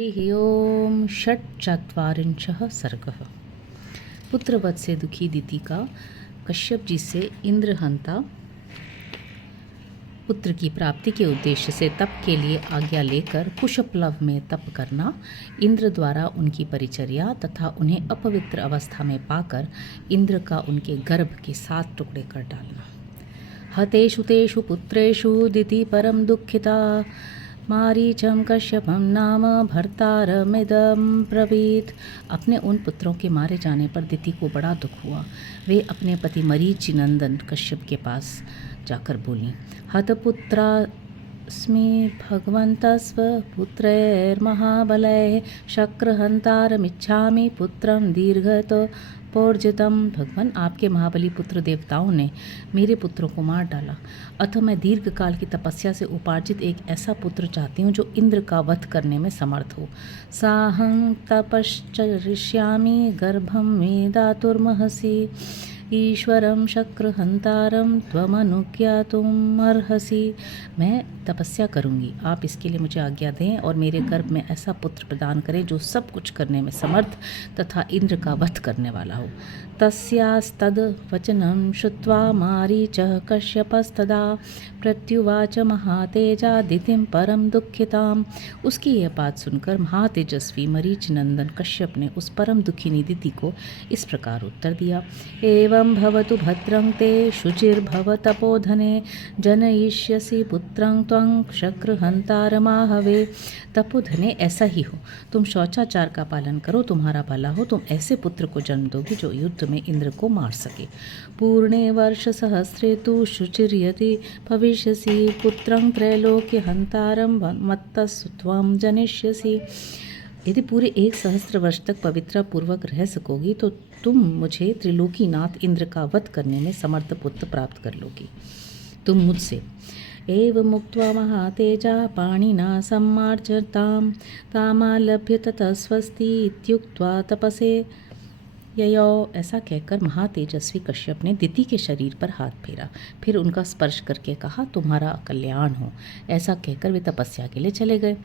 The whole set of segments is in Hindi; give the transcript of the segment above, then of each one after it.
हरि ओम। षट्चत्वारिंशः सर्गः। पुत्रवध से दुखी दिति का कश्यप जी से इंद्रहंता पुत्र की प्राप्ति के उद्देश्य से तप के लिए आज्ञा लेकर कुशप्लव में तप करना, इंद्र द्वारा उनकी परिचर्या तथा उन्हें अपवित्र अवस्था में पाकर इंद्र का उनके गर्भ के 7 टुकड़े कर डालना। हतेषु तेषु पुत्रेषु दिति परम दुःखिता मारीचम कश्यपम नाम भर्तारमिदं ब्रवीत। अपने उन पुत्रों के मारे जाने पर दिति को बड़ा दुख हुआ। वे अपने पति मरीचि नंदन कश्यप के पास जाकर बोली, हतपुत्रास्मि भगवन्तस्व पुत्रैर्महाबलैः शक्रहन्तारमिच्छामि पुत्रं दीर्घतो पौर्जितम। भगवान, आपके महाबली पुत्र देवताओं ने मेरे पुत्रों को मार डाला, अतः मैं दीर्घ काल की तपस्या से उपार्जित एक ऐसा पुत्र चाहती हूँ जो इंद्र का वध करने में समर्थ हो। साहं तपश्चरिष्यामि गर्भं मे दातुर्महसि ईश्वरं शक्रहंतारं त्वमनुज्ञातुम् अर्हसि। मैं तपस्या करूँगी, आप इसके लिए मुझे आज्ञा दें और मेरे गर्भ में ऐसा पुत्र प्रदान करें जो सब कुछ करने में समर्थ तथा इंद्र का वध करने वाला हो। तस्यास्तद वचनं श्रुत्वा मारीचः कश्यपस्तदा प्रत्युवाच महातेजा दितिं परम दुःखिताम्। उसकी यह बात सुनकर महातेजस्वी मरीच नंदन कश्यप ने उस परम दुखिनी दिति को इस प्रकार उत्तर दिया, एवं भवतु भद्रं ते शुचिर्भव तपोधने जनयिष्यसि पुत्रं त्वं शक्रहंतारमाहवे। तपोधने, ऐसा ही हो, तुम शौचाचार का पालन करो, तुम्हारा भला हो, तुम ऐसे पुत्र को जन्म दोगी जो युद्ध में इंद्र को मार सके। पूर्णे वर्ष सहस्रे तु शुचिर्यति भविष्यसि पुत्रं त्रैलोक्य हंतारं मत्तस्त्वं जनिष्यसि। यदि पूरे 1 सहस्त्र वर्ष तक पवित्रता पूर्वक रह सकोगी तो तुम मुझे त्रिलोकीनाथ इंद्र का वध करने में समर्थ पुत्र प्राप्त कर लोगी, तुम मुझसे। एवमुक्त्वा महातेजा पाणिना सम्मार्जतां तामालभ्य ततः स्वस्ति इत्युक्त्वा तपसे ययो। ऐसा कहकर महातेजस्वी कश्यप ने दिति के शरीर पर हाथ फेरा, फिर उनका स्पर्श करके कहा, तुम्हारा कल्याण हो। ऐसा कहकर वे तपस्या के लिए चले गए।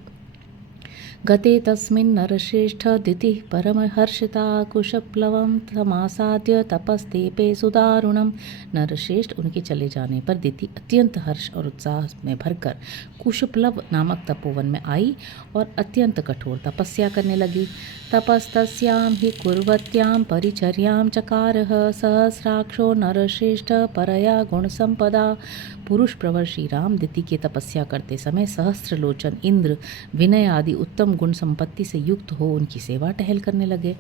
गते तस्मिन् नरश्रेष्ठ दितिः परमहर्षिता कुशप्लवं समासाद्य तपस्तेपे सुदारुणम्। नरश्रेष्ठ, उनके चले जाने पर दिति अत्यंत हर्ष और उत्साह में भरकर कुशप्लव नामक तपोवन में आई और अत्यंत कठोर तपस्या करने लगी। तपस्तस्यां हि कुर्वत्यां परिचर्यां चकारः सहस्राक्षो नरश्रेष्ठ परया गुणसंपदा। पुरुष प्रवर श्री राम दिति की तपस्या करते समय सहस्त्रलोचन इंद्र विनय आदि उत्तम गुण संपत्ति से युक्त हो उनकी सेवा टहल करने लगे।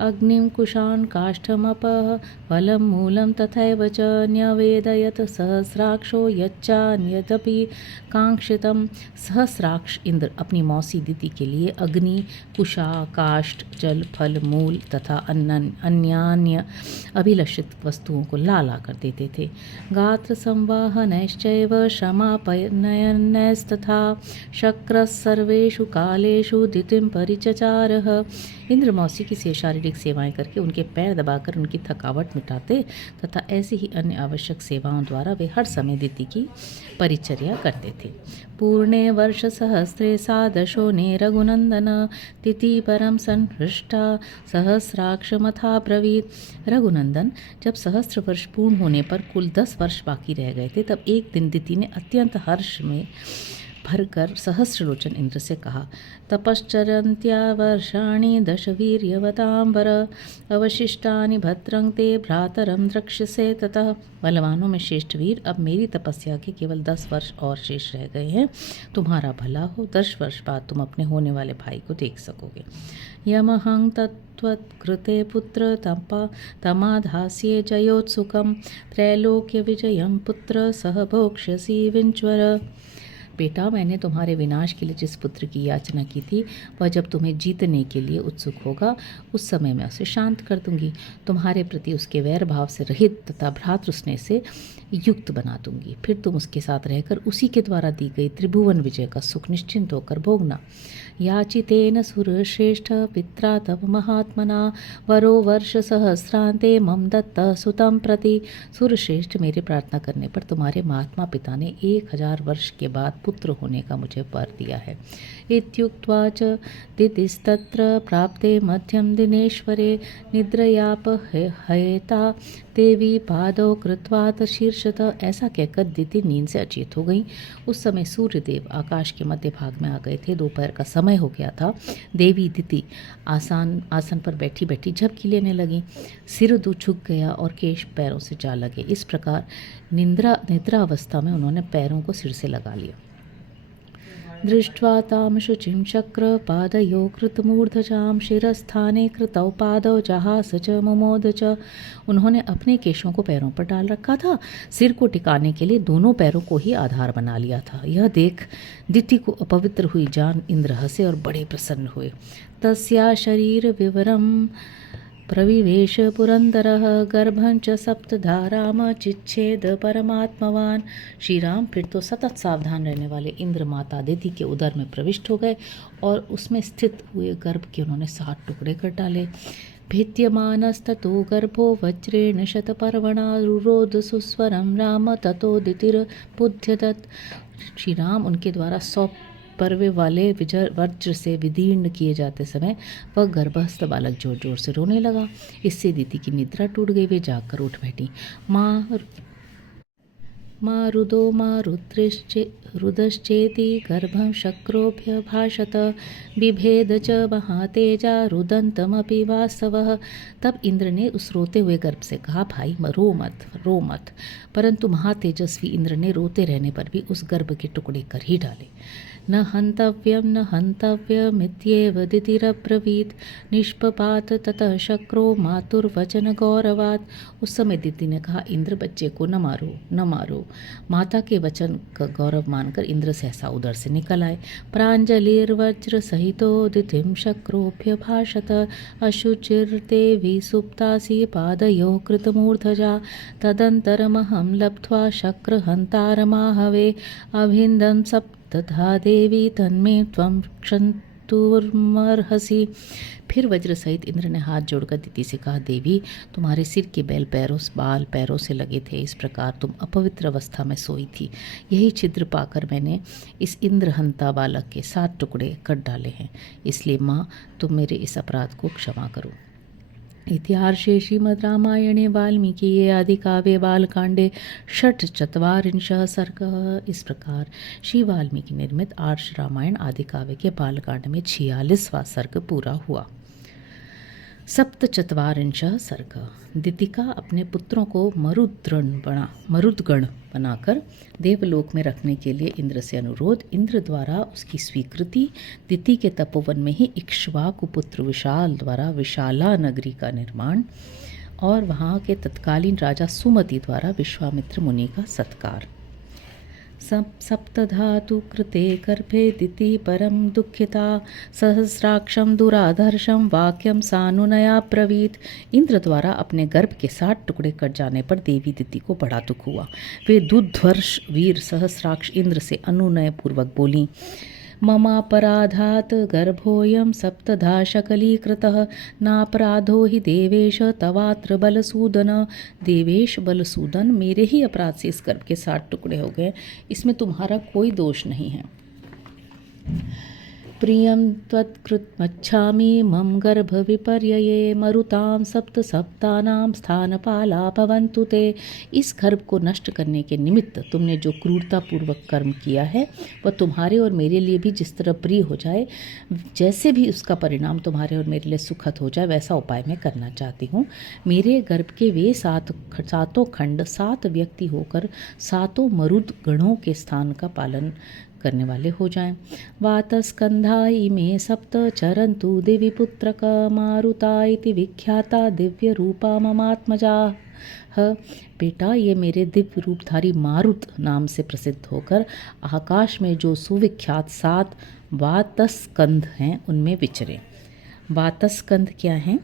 अग्निं कुशान काष्ठमपः फलं मूलं तथैव च न्यवेदयत सहस्राक्षो यच्चान्यदपि कांक्षितम्। सहस्राक्ष इंद्र अपनी मौसी दिति के लिए अग्नि, कुशा, काष्ठ, जल, फल, मूल तथा अन्यान्य अभिलषित वस्तुओं को ला ला कर देते थे। गात्र संवाहनैश्चैव क्षमापनयनैस्तथा शक्रस् सर्वेषु कालेषु दितिं परिचचारः। इंद्र मौसी की से शारीरिक सेवाएं करके उनके पैर दबाकर उनकी थकावट मिटाते तथा ऐसी ही अन्य आवश्यक सेवाओं द्वारा वे हर समय दिति की परिचर्या करते थे। पूर्णे वर्ष सहस्रे सादशो ने रघुनंदन तिथि परम संहृष्टा सहस्राक्षमथा ब्रवीत। रघुनंदन, जब सहस्त्र वर्ष पूर्ण होने पर कुल 10 वर्ष बाकी रह गए थे, तब एक दिन दिति ने अत्यंत हर्ष में भरकर सहस्रलोचन इंद्र से कहा, तपश्चरन्त्या वर्षाणि 10 वीर्यवतांबर अवशिष्टानि भद्रं ते भ्रातरं द्रक्ष्यसे ततः। बलवानों में श्रेष्ठ वीर, अब मेरी तपस्या के केवल 10 वर्ष और शेष रह गए हैं, तुम्हारा भला हो, 10 वर्ष बाद तुम अपने होने वाले भाई को देख सकोगे। यमहं तत्त्वकृते पुत्र तमाधास्ये जयोत्सुकं त्रैलोक्य विजयं पुत्र सह भोक्ष्यसि विंचवर। बेटा, मैंने तुम्हारे विनाश के लिए जिस पुत्र की याचना की थी, वह जब तुम्हें जीतने के लिए उत्सुक होगा, उस समय मैं उसे शांत कर दूंगी, तुम्हारे प्रति उसके वैर भाव से रहित तथा भ्रातृ स्नेह से युक्त बना दूंगी। फिर तुम उसके साथ रहकर उसी के द्वारा दी गई त्रिभुवन विजय का सुख निश्चिंत होकर भोगना। याचितेन सुरश्रेष्ठ पित्रा तव महात्मना वरो वर्ष सहस्रांते मम दत्तः सुतं प्रति। सुरश्रेष्ठ, मेरे प्रार्थना करने पर तुम्हारे महात्मा पिता ने 1000 वर्ष के बाद पुत्र होने का मुझे वर दिया है। इत्युक्त्वा च दितिस्तत्र प्राप्ते मध्यम दिनेश्वरे निद्रयापहयता देवी पादौ कृत्वात शीर्षत। ऐसा कहकर दिति नींद से अचेत हो गई। उस समय सूर्यदेव आकाश के मध्य भाग में आ गए थे। दोपहर का समय हो गया था। देवी दिति आसन पर बैठी बैठी झपकी लेने लगी। सिर झुक गया और केश पैरों से जा लगे। इस प्रकार निद्रावस्था में उन्होंने पैरों को सिर से लगा लिया। दृष्ट्वा तां शुचिं शक्र पादयो कृतमूर्धजां शिरस्थाने कृतौ पादौ जहास च मुमोद च। उन्होंने अपने केशों को पैरों पर डाल रखा था। सिर को टिकाने के लिए दोनों पैरों को ही आधार बना लिया था। यह देख दिति को अपवित्र हुई जान इंद्र हंसे और बड़े प्रसन्न हुए। तस्या शरीर विवरम प्रविवेश पुरंदरः गर्भं च सप्तधाराम चिच्छेद परमात्मवान। श्री राम फिर तो सतत सावधान रहने वाले इंद्र माता दिति के उदर में प्रविष्ट हो गए और उसमें स्थित हुए गर्भ के उन्होंने 7 टुकड़े कर डाले। भिद्यमानस्ततो गर्भो वज्रेण शतपर्वणा रुरोध सुस्वरम राम ततो दितिर्बुध्यदत्। श्री राम उनके द्वारा 100 पर्वे वाले वज्र से विदीर्ण किए जाते समय वह गर्भस्थ बालक जोर जोर से रोने लगा। इससे दिति की निद्रा टूट गई। वे जाकर उठ बैठी। माँ रुदो माँ रुदश्चेति गर्भं शक्रोभ्य भाषत बिभेद च महातेजा रुदंतमपि वास्तवः। तब इंद्र ने उस रोते हुए गर्भ से कहा, भाई रो मत। परंतु महातेजस्वी इंद्र ने रोते रहने पर भी उस गर्भ के टुकड़े कर ही डाले। न हन्तव्यमित्येव दितिरब्रवीत् निष्पपात ततः शक्रो मातुर्वचन गौरवात्। उस समय दिति ने कहा, इंद्र बच्चे को न मारो। माता के वचन का गौरव मानकर इंद्र सहसा उदर से निकल आए। प्राञ्जलिर्वज्र सहितो दितिं शक्रोभ्य भाषत अशुचिर्ते विसुप्तासि पादयोः कृतमूर्धजा। तदन्तरमहं लब्ध्वा शक्रहन्तारमाहवे अभिन्दं तथा देवी तन्मे त्वं क्षन्तुर्मर्हसि। फिर वज्र सहित इंद्र ने हाथ जोड़कर दिति से कहा, देवी तुम्हारे सिर के बाल पैरों से लगे थे। इस प्रकार तुम अपवित्र अवस्था में सोई थी। यही छिद्र पाकर मैंने इस इंद्रहंता बालक के 7 टुकड़े कर डाले हैं। इसलिए माँ, तुम मेरे इस अपराध को क्षमा करो। इतिहासे श्रीमद्रामायणे वाल्मीकिये आदिकाव्ये बालकांडे 44 सर्गः। इस प्रकार श्री वाल्मीकि निर्मित आर्ष रामायण आदिकाव्य के बालकांड में 46वां सर्ग पूरा हुआ। 47 सर्ग। दितिका अपने पुत्रों को मरुद्गण बनाकर देवलोक में रखने के लिए इंद्र से अनुरोध। इंद्र द्वारा उसकी स्वीकृति। दिति के तपोवन में ही इक्ष्वाकु पुत्र विशाल द्वारा विशाला नगरी का निर्माण और वहाँ के तत्कालीन राजा सुमति द्वारा विश्वामित्र मुनि का सत्कार। सप्तधातु कृते गर्भे दिति परम दुःखिता सहस्राक्षम दुराधर्षम वाक्यम सानुनया ब्रवीत। इंद्र द्वारा अपने गर्भ के 7 टुकड़े कट जाने पर देवी दिति को बड़ा दुख हुआ। वे दुर्धर्ष वीर सहस्राक्ष इंद्र से अनुनय पूर्वक बोली, ममापराधात् गर्भोऽयं सप्तधा शकलीकृतः नापराधो हि देवेश तवात्र बलसूदन। देवेश बलसूदन, मेरे ही अपराध से इस गर्भ के 7 टुकड़े हो गए। इसमें तुम्हारा कोई दोष नहीं है। प्रियं त्वत्कृतमच्छामि मम गर्भ विपर्यये मरुतां सप्तानां स्थानपाला भवन्तु ते। इस गर्भ को नष्ट करने के निमित्त तुमने जो क्रूरतापूर्वक कर्म किया है वह तुम्हारे और मेरे लिए भी जिस तरह प्रिय हो जाए, जैसे भी उसका परिणाम तुम्हारे और मेरे लिए सुखद हो जाए, वैसा उपाय मैं करना चाहती हूँ। मेरे गर्भ के वे 7 खंड 7 व्यक्ति होकर 7 मरुद गणों के स्थान का पालन करने वाले हो जाएं। वातस्कंधा इमे 7 चरन्तु दिवि पुत्रक मारुता इति विख्याता दिव्य रूपा ममात्मजा। बेटा, ये मेरे दिव्य रूपधारी मारुत नाम से प्रसिद्ध होकर आकाश में जो सुविख्यात 7 वातस्कंध हैं उनमें विचरे। वातस्कंध क्या हैं?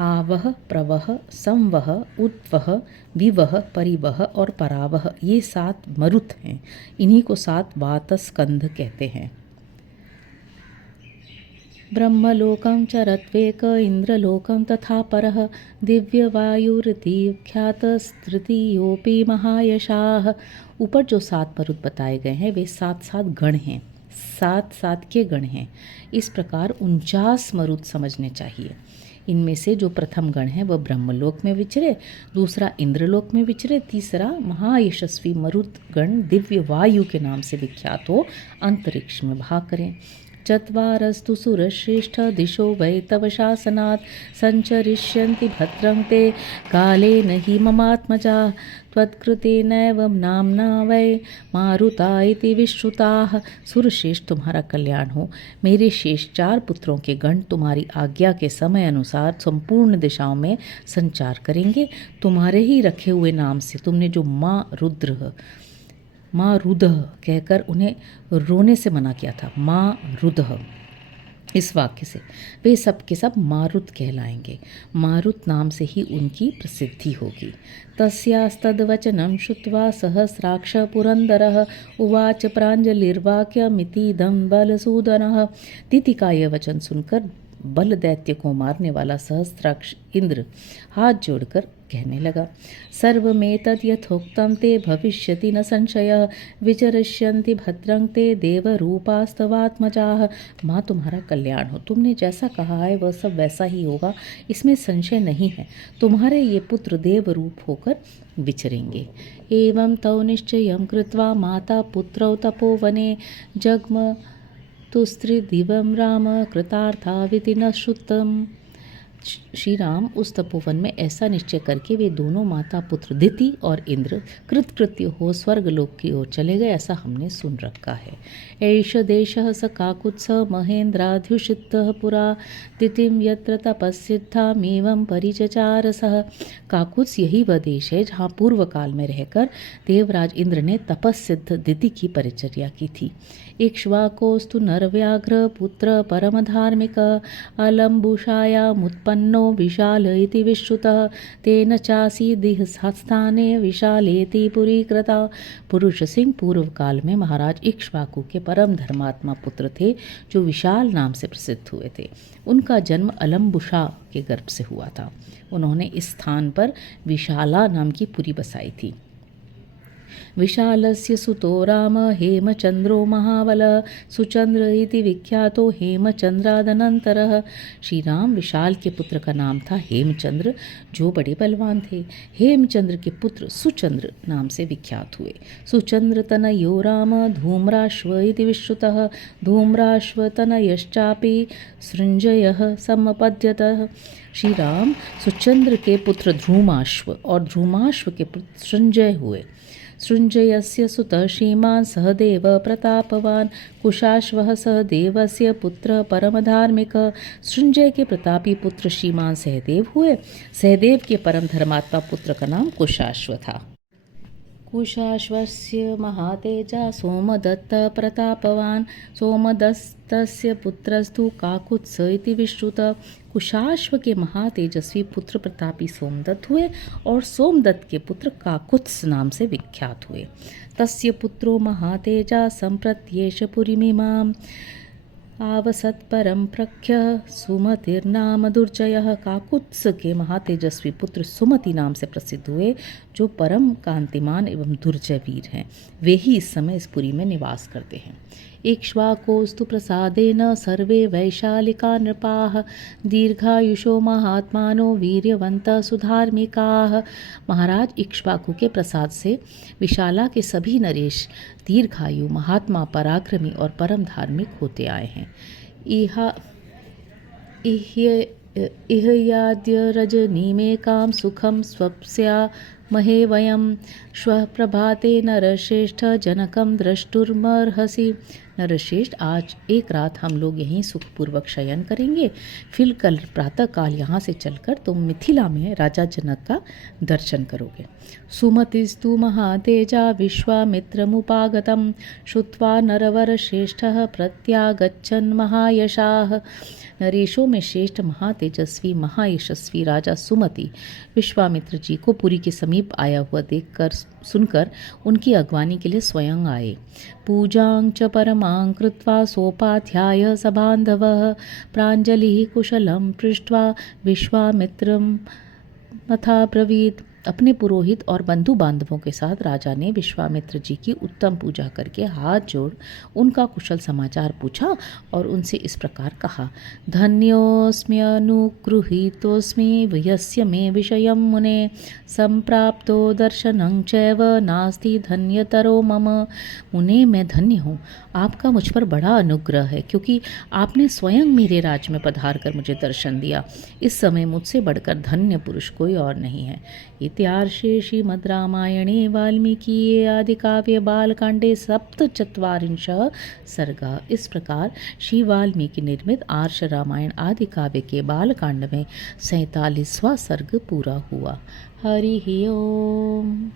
आवह, प्रवह, संवह, उद्वह, विवह, परिवह और परावह, ये 7 मरुत हैं। इन्हीं को 7 वातस्कंध कहते हैं। ब्रह्मलोकं चरत्वेक इंद्रलोकं तथा परः दिव्यवायुरिति ख्यातस्तृतीयोऽपि महायशाः। ऊपर जो 7 मरुत बताए गए हैं वे 7 गण हैं, 7 के गण हैं। इस प्रकार 49 मरुत समझने चाहिए। इनमें से जो प्रथम गण है वह ब्रह्मलोक में विचरे, दूसरा इंद्रलोक में विचरे, तीसरा महायशस्वी मरुत गण दिव्य वायु के नाम से विख्यात हो अंतरिक्ष में भाग करें। चत्वारस्तु सुरश्रेष्ठ दिशो वै तव शासनात् संचरिष्यन्ति भद्रं ते कालेन हि ममात्मजा त्वत्कृतेनैव नाम्ना वै मारुता इति विश्रुताः। सुरश्रेष्ठ तुम्हारा कल्याण हो। मेरे शेष 4 पुत्रों के गण तुम्हारी आज्ञा के समय अनुसार संपूर्ण दिशाओं में संचार करेंगे। तुम्हारे ही रखे हुए नाम से तुमने जो माँ रुदह कहकर उन्हें रोने से मना किया था, माँ रुदह, इस वाक्य से वे सब के सब मारुत कहलाएंगे। मारुत नाम से ही उनकी प्रसिद्धि होगी। तस्यास्तद्वचनं श्रुत्वा सहस्राक्ष पुरंदरः उवाच प्राञ्जलिर्वाक्यमितीदं बलसूदनः। दीति का यह वचन सुनकर बल दैत्य को मारने वाला सहस्राक्ष इंद्र हाथ जोड़कर कहने लगा, सर्वमेतद् यथोक्तं ते भविष्यति न संशयः विचरिष्यन्ति भद्रं ते देवरूपास्तवात्मजाः। माँ तुम्हारा कल्याण हो। तुमने जैसा कहा है वह सब वैसा ही होगा, इसमें संशय नहीं है। तुम्हारे ये पुत्र देव रूप होकर विचरेंगे। एवं तौ निश्चयं कृत्वा माता पुत्रौ तपोवने जग्म तुस्त्रिदिवं राम कृतार्थाविति न श्रुतम्। श्री राम उस तपोवन में ऐसा निश्चय करके वे दोनों माता पुत्र दिति और इंद्र कृतकृत्य हो स्वर्गलोक की ओर चले गए, ऐसा हमने सुन रखा है। एष देशः स काकुत्स महेन्द्राध्युषितः पुरा दितिं यत्र तपस्सिद्धामेवं परिचचार सः। काकुत्स यही वह देश है जहाँ पूर्व काल में रहकर देवराज इंद्र ने तपस्सिद्ध दिति की परिचर्या की थी। इक्ष्वाकोस्तु नरव्याघ्र पुत्र परमधार्मिक अलम्बुषायामुत्पन्नो विशाल इति विश्रुतः तेन चासीदिह स्थाने विशालेति पुरी कृता। पुरुष सिंह पूर्व काल में महाराज इक्ष्वाकु के परम धर्मात्मा पुत्र थे जो विशाल नाम से प्रसिद्ध हुए थे। उनका जन्म अलम्बुषा के गर्भ से हुआ था। उन्होंने इस स्थान पर विशाला नाम की पुरी बसाई थी। विशालस्य सुतो राम हेमचंद्रो महाबलः सुचंद्र इति विख्यातो हेमचंद्रादनंतरः। श्री राम विशाल के पुत्र का नाम था हेमचंद्र जो बड़े बलवान थे। हेमचंद्र के पुत्र सुचंद्र नाम से विख्यात हुए। सुचंद्र तनयो राम धूम्राश्व इति विश्रुतः धूम्राश्व तनयश्चापि सृंजयः समपद्यतः। श्री राम सुचंद्र के पुत्र ध्रुमाश्व और ध्रुमाश्व के पुत्र सृंजय हुए। सृंजयस्य सुतः श्रीमान् सहदेव प्रतापवान् कुशाश्वः सहदेवस्य पुत्र परमधार्मिकः। सृंजय के प्रतापी पुत्र श्रीमान सहदेव हुए। सहदेव के परम धर्मात्मा पुत्र का नाम कुशाश्व था। कुशाश्वस्य महातेजा सोमदत्त प्रतापवान् सोमदत्तस्य पुत्रस्तु काकुत्स इति विश्रुतः। कुशाश्व के महातेजस्वी पुत्र प्रतापी सोमदत्त हुए और सोमदत्त के पुत्र काकुत्स नाम से विख्यात हुए। तस्य पुत्रो महातेजा संप्रत्येष पुरीमिमाम् आवसत् परम प्रख्य सुमतिर्नाम दुर्जयः। काकुत्स के महातेजस्वी पुत्र सुमति नाम से प्रसिद्ध हुए जो परम कांतिमान एवं दुर्जय वीर हैं। वे ही इस समय इस पुरी में निवास करते हैं। इक्ष्वाकोस्तु प्रसादेन सर्वे वैशालिका नृपाः दीर्घायुषो महात्मानो वीर्यवन्तः सुधार्मिकाः। महाराज इक्ष्वाकु के प्रसाद से विशाला के सभी नरेश दीर्घायु महात्मा पराक्रमी और परम धार्मिक होते आए हैं। इह याद्य रजनीमेकां सुखं स्वप्स्या महे वयं श्वः प्रभाते नरश्रेष्ठ जनकं द्रष्टुर्मर्हसि। नरश्रेष्ठ आज एक रात हम लोग यहीं सुखपूर्वक शयन करेंगे, फिर कल प्रातः काल यहाँ से चलकर तुम मिथिला में राजा जनक का दर्शन करोगे। सुमतिस्तु महातेजा विश्वामित्रमुपागतं श्रुत्वा नरवर श्रेष्ठः प्रत्यागच्छन् महायशाः। नरेशों में श्रेष्ठ महातेजस्वी महायशस्वी राजा सुमति विश्वामित्र जी को पुरी के समीप आया हुआ देखकर सुनकर उनकी अगवानी के लिए स्वयं आए। पूजां च परमा प्रणामां कृत्वा सोपाध्याय सबान्धवः प्राञ्जलिः कुशलं पृष्ट्वा विश्वामित्रं तथा ब्रवीत। अपने पुरोहित और बंधु बांधवों के साथ राजा ने विश्वामित्र जी की उत्तम पूजा करके हाथ जोड़ उनका कुशल समाचार पूछा और उनसे इस प्रकार कहा। धन्योऽस्म्यनुगृहीतोऽस्मि यस्य मे विषयं मुने संप्राप्तो दर्शनं चैव नास्ति धन्यतरो मम। मुने, मैं धन्य हूँ, आपका मुझ पर बड़ा अनुग्रह है, क्योंकि आपने स्वयं मेरे राज्य में पधार कर मुझे दर्शन दिया। इस समय मुझसे बढ़कर धन्य पुरुष कोई और नहीं है। इत्यार्षे श्रीमद् रामायणे वाल्मीकीये आदिकाव्ये बालकांडे 47 सर्गा। इस प्रकार श्री वाल्मीकि निर्मित आर्ष रामायण आदि काव्य के बालकांड में 47वां सर्ग पूरा हुआ। हरि ओम।